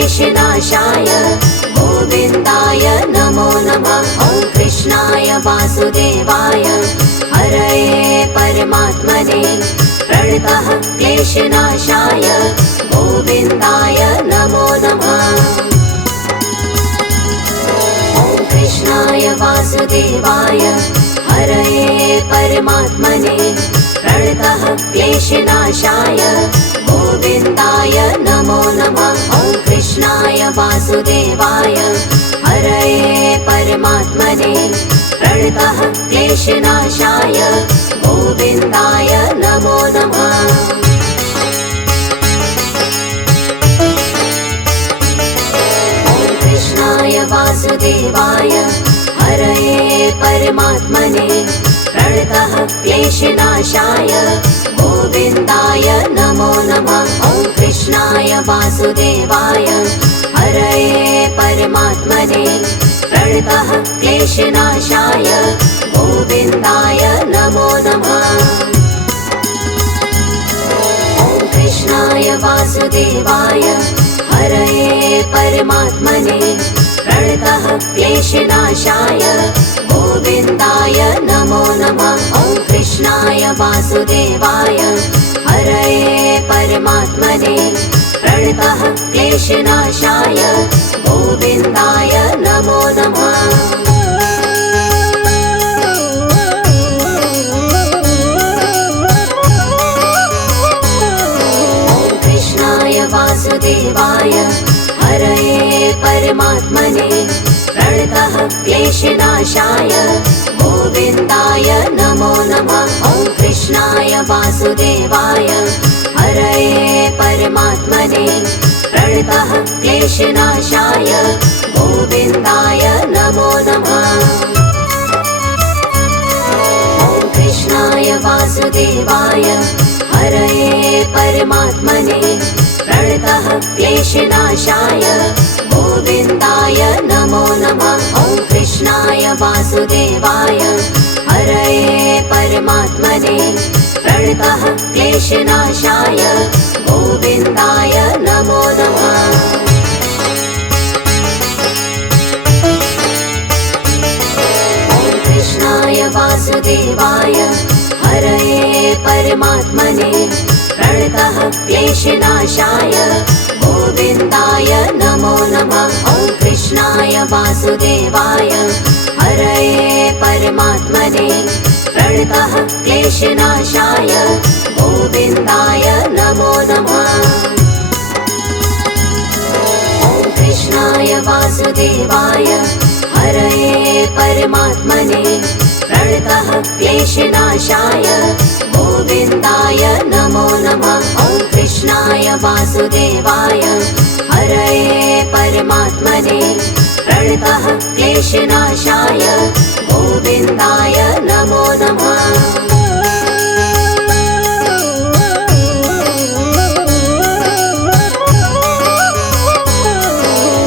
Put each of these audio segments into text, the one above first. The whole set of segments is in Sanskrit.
क्लेशनाशाय गोविन्दाय नमो नमः। ॐ कृष्णाय वासुदेवाय हरये परमात्मने प्रणतः क्लेशनाशाय गोविन्दाय नमो नमः। ॐ कृष्णाय वासुदेवाय हरये परमात्मने प्रणतः क्लेशनाशाय गोविन्दाय नमो नमः। ॐ कृष्णाय वासुदेवाय हरये परमात्मने प्रणतः क्लेशनाशाय गोविन्दाय नमो नमः। ॐ कृष्णाय वासुदेवाय हरये परमात्मने प्रणतः क्लेशनाशाय गोविन्दाय नमो नमः। ॐ कृष्णाय वासुदेवाय हरये परमात्मने प्रणतः क्लेशनाशाय गोविन्दाय नमो नमः। ॐ कृष्णाय वासुदेवाय हरये परमात्मने प्रणतः क्लेशनाशाय गोविन्दाय नमो नमः। ॐ कृष्णाय वासुदेवाय हरये परमात्मने प्रणतः क्लेशनाशाय गोविन्दाय नमो नमः। ॐ कृष्णाय वासुदेवाय हरये परमात्मने प्रणतः क्लेशनाशाय गोविन्दाय नमो नमः। ॐ कृष्णाय वासुदेवाय हरये परमात्मने प्रणतः क्लेशनाशाय गोविन्दाय नमो नमः। ॐ कृष्णाय वासुदेवाय हरये परमात्मने प्रणतः क्लेशनाशाय गोविन्दाय नमो नमः। ॐ कृष्णाय वासुदेवाय हरये परमात्मने प्रणतः क्लेशनाशाय गोविन्दाय नमो नमः। ॐ कृष्णाय वासुदेवाय हरये परमात्मने प्रणतः क्लेशनाशाय गोविन्दाय नमो नमः। ॐ कृष्णाय वासुदेवाय हरये परमात्मने प्रणतः क्लेशनाशाय गोविन्दाय नमो नमः। ॐ कृष्णाय वासुदेवाय हरये परमात्मने प्रणतः क्लेशनाशाय गोविन्दाय नमो नमः। ॐ कृष्णाय वासुदेवाय हरये परमात्मने प्रणतः क्लेशनाशाय गोविन्दाय नमो नमः।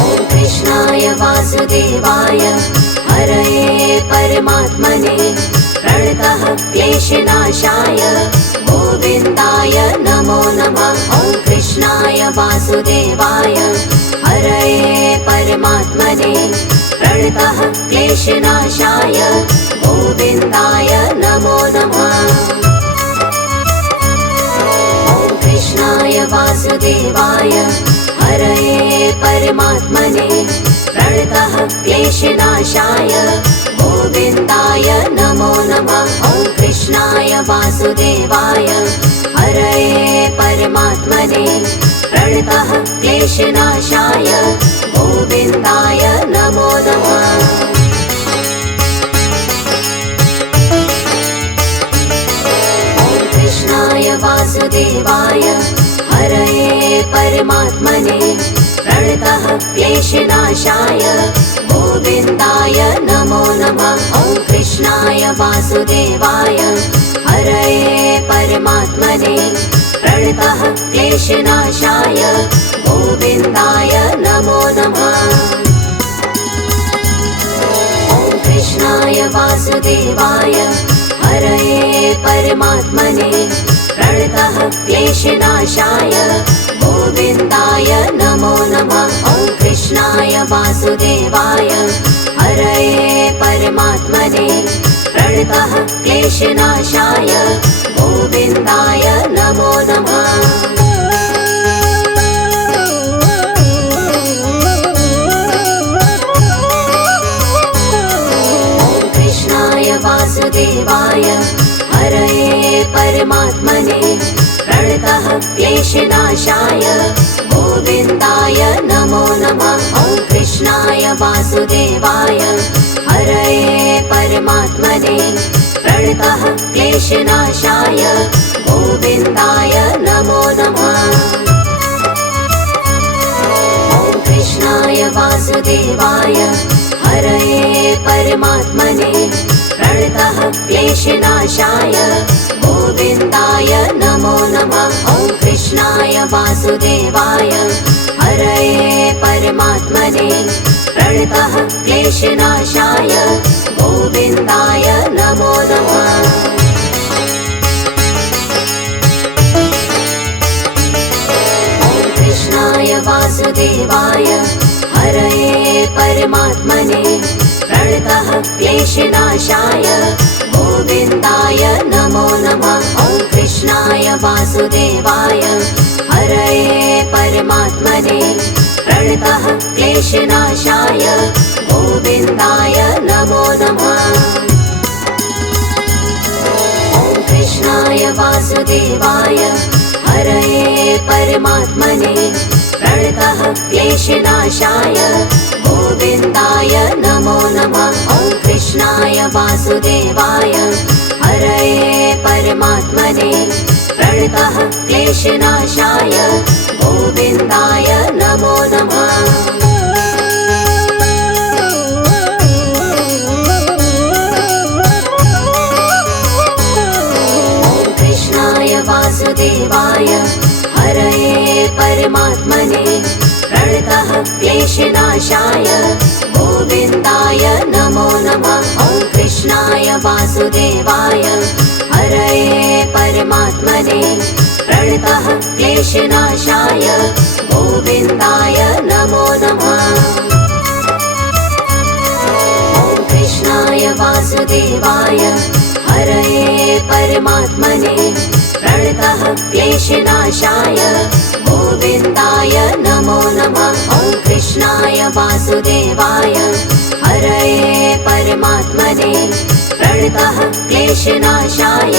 ॐ कृष्णाय वासुदेवाय हरये परमात्मने प्रणतः क्लेशनाशाय गोविन्दाय नमो नमः। ॐ कृष्णाय वासुदेवाय हरये परमात्मने प्रणतः क्लेशनाशाय गोविन्दाय नमो नमः। ॐ कृष्णाय वासुदेवाय हरये परमात्मने प्रणतः क्लेशनाशाय गोविन्दाय नमो नमः। ॐ कृष्णाय वासुदेवाय हरये परमात्मने प्रणतः क्लेशनाशाय गोविन्दाय नमो नमः। ॐ कृष्णाय वासुदेवाय हरये परमात्मने प्रणतः क्लेशनाशाय गोविन्दाय नमो नमः। ॐ कृष्णाय वासुदेवाय हरये परमात्मने प्रणतः क्लेशनाशाय गोविन्दाय नमो नमः। ॐ कृष्णाय वासुदेवाय हरये परमात्मने प्रणतः क्लेशनाशाय गोविन्दाय नमो नमः। वासुदेवाय हरये परमात्मने प्रणतः क्लेशनाशाय गोविन्दाय नमो नमः। वासुदेवाय हरये परमात्मने प्रणतः क्लेशनाशाय गोविन्दाय नमो नमः। ॐ कृष्णाय वासुदेवाय हरये परमात्मने प्रणतः क्लेशनाशाय गोविन्दाय नमो नमः। ॐ कृष्णाय वासुदेवाय हरये परमात्मने प्रणतः क्लेशनाशाय गोविन्दाय नमो नमः। ॐ कृष्णाय वासुदेवाय हरये परमात्मने प्रणतः क्लेशनाशाय गोविन्दाय नमो नमः। ॐ कृष्णाय वासुदेवाय हरये परमात्मने प्रणतः क्लेशनाशाय गोविन्दाय नमो नमः। ॐ कृष्णाय वासुदेवाय हरये परमात्मने प्रणतः क्लेशनाशाय गोविन्दाय नमो नमः। ॐ कृष्णाय वासुदेवाय हरये परमात्मने प्रणतः क्लेशनाशाय गोविन्दाय नमो नमः। ॐ कृष्णाय वासुदेवाय हरये परमात्मने प्रणतः क्लेशनाशाय गोविन्दाय नमो नमः। ॐ कृष्णाय वासुदेवाय हरये परमात्मने प्रणतः क्लेशनाशाय गोविन्दाय नमो नमः। ॐ कृष्णाय वासुदेवाय हरये परमात्मने प्रणतः क्लेशनाशाय गोविन्दाय नमो नमः। ॐ कृष्णाय वासुदेवाय हरये परमात्मने प्रणतः क्लेशनाशाय गोविन्दाय नमो नमः। ॐ कृष्णाय वासुदेवाय हरये परमात्मने प्रणतः क्लेशनाशाय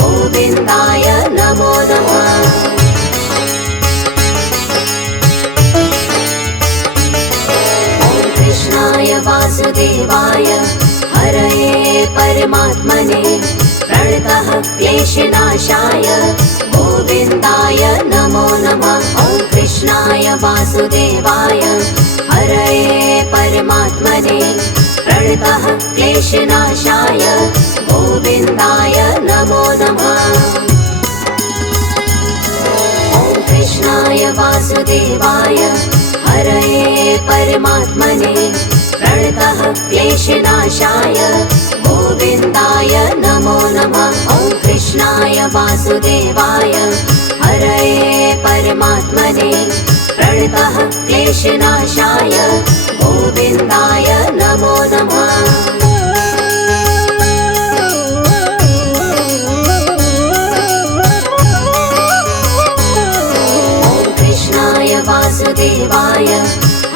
गोविन्दाय नमो नमः। ॐ कृष्णाय वासुदेवाय हरये परमात्मने प्रणतः क्लेशनाशाय गोविन्दाय नमो नमः। ॐ कृष्णाय वासुदेवाय हरये परमात्मने प्रणतः क्लेशनाशाय गोविन्दाय नमो नमः। ॐ कृष्णाय वासुदेवाय हरये परमात्मने प्रणतः क्लेशनाशाय गोविन्दाय नमो नमः। ॐ कृष्णाय वासुदेवाय हरये परमात्मने प्रणतः क्लेशनाशाय गोविन्दाय नमो नमः। ॐ कृष्णाय वासुदेवाय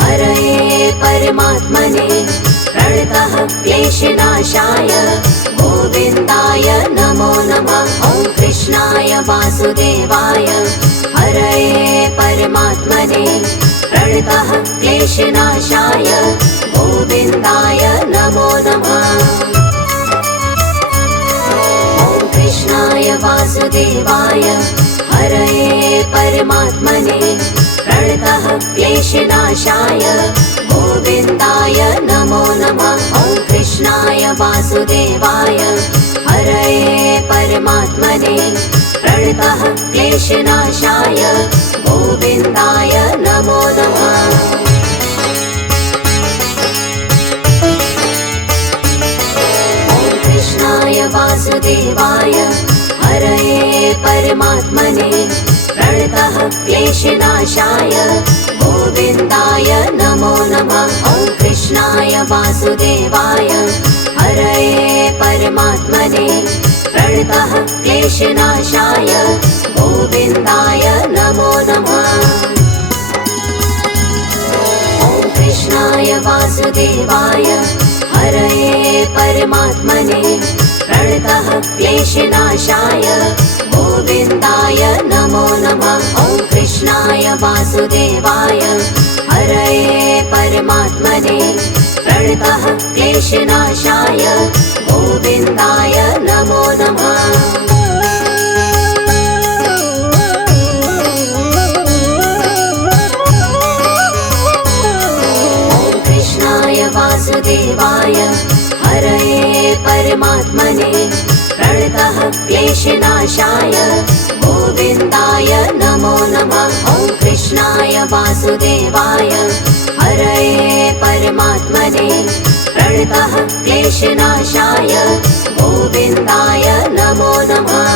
हरये परमात्मने प्रणतः क्लेशनाशाय गोविन्दाय नमो नमः। ॐ कृष्णाय वासुदेवाय हरये परमात्मने प्रणतः क्लेशनाशाय गोविन्दाय नमो नमः। ॐ कृष्णाय वासुदेवाय हरये परमात्मने प्रणतः क्लेशनाशाय गोविन्दाय नमो नमः। ॐ कृष्णाय वासुदेवाय हरये परमात्मने प्रणतः क्लेशनाशाय गोविन्दाय नमो नमः। ॐ कृष्णाय वासुदेवाय हरये परमात्मने प्रणतः क्लेशनाशाय गोविन्दाय नमो नमः। ॐ वासुदेवाय हरये परमात्मने प्रणतः क्लेशनाशाय गोविन्दाय नमो नमः। ॐ कृष्णाय वासुदेवाय हरये परमात्मने प्रणतः क्लेशनाशाय गोविन्दाय नमो नमः। ॐ कृष्णाय वासुदेवाय हरये परमात्मने प्रणतः क्लेशनाशाय गोविन्दाय नमो नमः। ॐ कृष्णाय वासुदेवाय हरये परमात्मने प्रणतः क्लेशनाशाय गोविन्दाय नमो नमः। ॐ कृष्णाय वासुदेवाय हरये परमात्मने प्रणतः क्लेशनाशाय गोविन्दाय नमो नमः।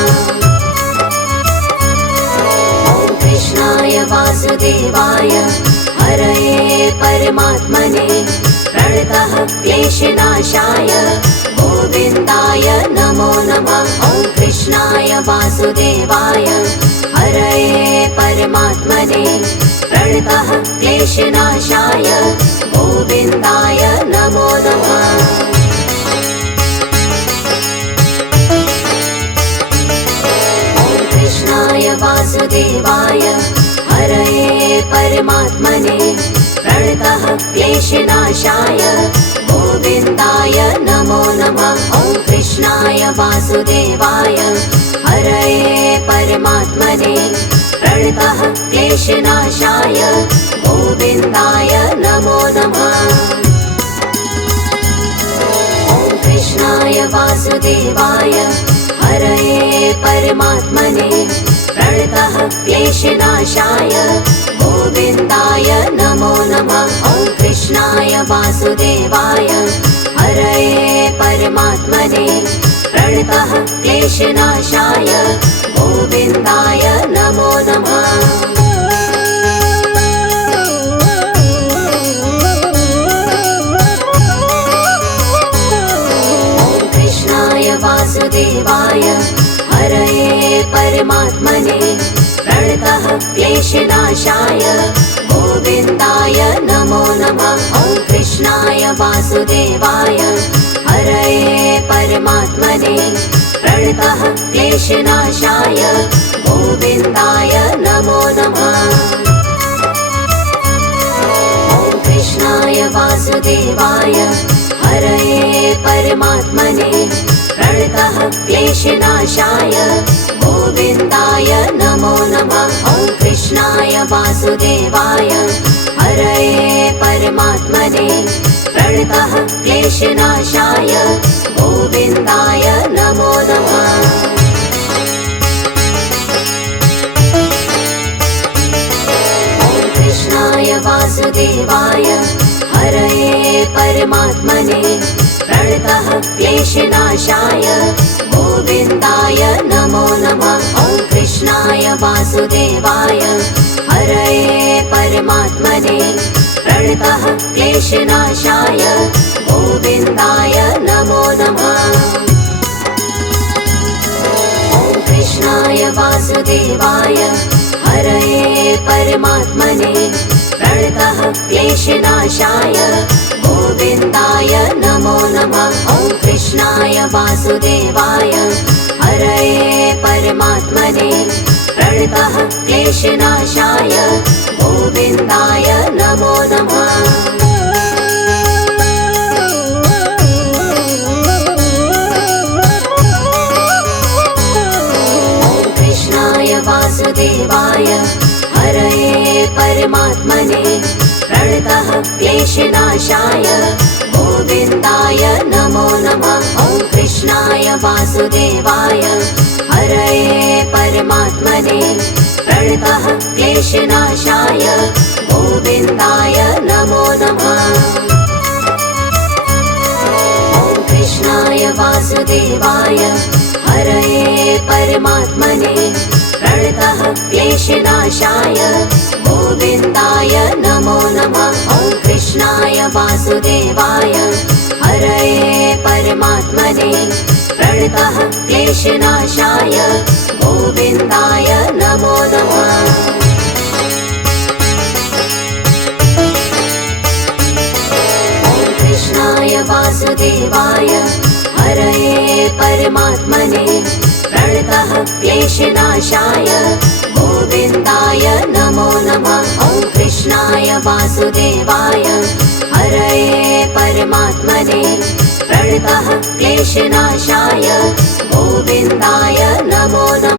ॐ कृष्णाय वासुदेवाय हरये परमात्मने प्रणतः क्लेशनाशाय गोविन्दाय नमो नमः। ॐ कृष्णाय वासुदेवाय हरये परमात्मने प्रणतः क्लेशनाशाय गोविन्दाय नमो नमः। ॐ कृष्णाय वासुदेवाय हरये परमात्मने प्रणतः क्लेशनाशाय गोविन्दाय नमो नमः। ॐ कृष्णाय वासुदेवाय हरये परमात्मने प्रणतः क्लेशनाशाय गोविन्दाय नमो नमः। ॐ कृष्णाय वासुदेवाय हरये परमात्मने प्रणतः क्लेशनाशाय गोविन्दाय नमो नमः। ॐ कृष्णाय वासुदेवाय हरये परमात्मने प्रणतः क्लेशनाशाय गोविन्दाय नमो नमः। ॐ कृष्णाय वासुदेवाय हरये परमात्मने प्रणतः क्लेशनाशाय गोविन्दाय नमो नमः। ॐ कृष्णाय वासुदेवाय हरये परमात्मने प्रणतः क्लेशनाशाय गोविन्दाय नमो नमः। ॐ कृष्णाय वासुदेवाय हरये परमात्मने प्रणतः क्लेशनाशाय गोविन्दाय नमो नमः। ॐ कृष्णाय वासुदेवाय हरये परमात्मने प्रणतः क्लेशनाशाय गोविन्दाय नमो नमः। ॐ कृष्णाय वासुदेवाय हरये परमात्मने प्रणतः क्लेशनाशाय गोविन्दाय नमो नमः। ॐ कृष्णाय वासुदेवाय हरये परमात्मने प्रणतः क्लेशनाशाय गोविन्दाय नमो नमः। ॐ कृष्णाय वासुदेवाय हरये परमात्मने प्रणतः क्लेशनाशाय गोविन्दाय नमो नमः। ॐ कृष्णाय वासुदेवाय हरये परमात्मने प्रणतः क्लेशनाशाय गोविन्दाय नमो नमः। ॐ कृष्णाय वासुदेवाय हरये परमात्मने प्रणतः क्लेशनाशाय गोविन्दाय नमो नमः। ॐ कृष्णाय वासुदेवाय हरये परमात्मने प्रणतः क्लेशनाशाय गोविन्दाय नमो नमः। ॐ कृष्णाय वासुदेवाय हरये परमात्मने प्रणतः क्लेशनाशाय गोविन्दाय नमो नमः। ॐ कृष्णाय वासुदेवाय प्रणतः क्लेशनाशाय गोविन्दाय नमो नमः। कृष्णाय वासुदेवाय हरये परमात्मने प्रणतः क्लेशनाशाय गोविन्दाय नमो नमः। ॐ कृष्णाय वासुदेवाय हरये परमात्मने प्रणतः क्लेशनाशाय गोविन्दाय नमो नमः।